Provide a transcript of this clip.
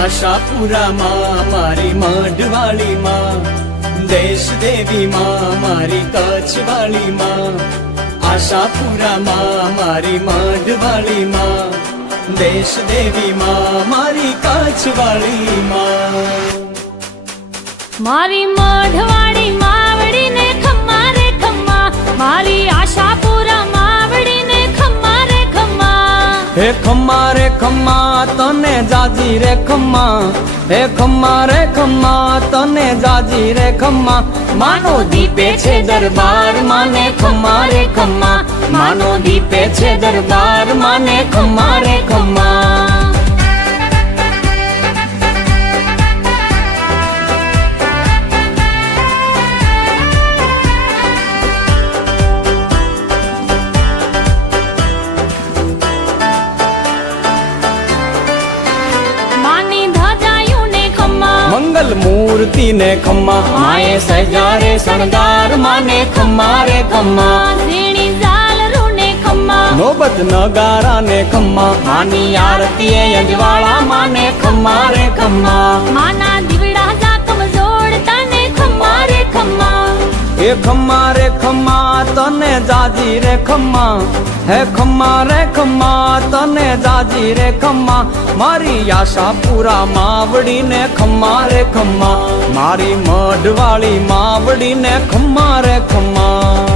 આશાપુરા માં મારી મઢવાળી માં, દેશ દેવી માં મારી કચ્છવાળી માં, આશાપુરા માં મારી મઢવાળી માં, દેશ દેવી માં મારી કચ્છવાળી માં. મારી મઢવાળી માવડી ને ખમ્મા રે ખમ્મા, મારી આશાપુરા માવડી ને ખમ્મા રે ખમ્મા. હે ખમ્મા રે ખમ્મા તને જાજી રે ખમ્મા, હે ખમ્મા રે ખમ્મા તને જાજી રે ખમ્મા. માનો દીપે છે દરબાર માને ખમ્મા રે ખમ્મા, માનો દીપે છે દરબાર માને ખમ્મા રે ખમ્મા. મંગલ મૂર્તિ ને ખમ્મા, માએ સજારે શણગાર માને ખમ્મા રે ખમ્મા. ઝીણી ઝાલરો ને ખમ્મા, નોબત નગારા ને ખમ્મા, માની આરતી અંજવાળા માને ખમ્મા રે ખમ્મા. માના દીવડા ઝાકમ જોડતા ને ખમ્મા રે ખમ્મા. હે ખમ્મા રે ખમ્મા તને જાજી રે ખમ્મા, હે ખમ્મા રે ખમ્મા તને જાજી રે ખમ્મા. મારી આશાપુરા માવડી ને ખમ્મા રે ખમ્મા, મારી મઢવાળી માવડી ને ખમ્મા રે ખમ્મા.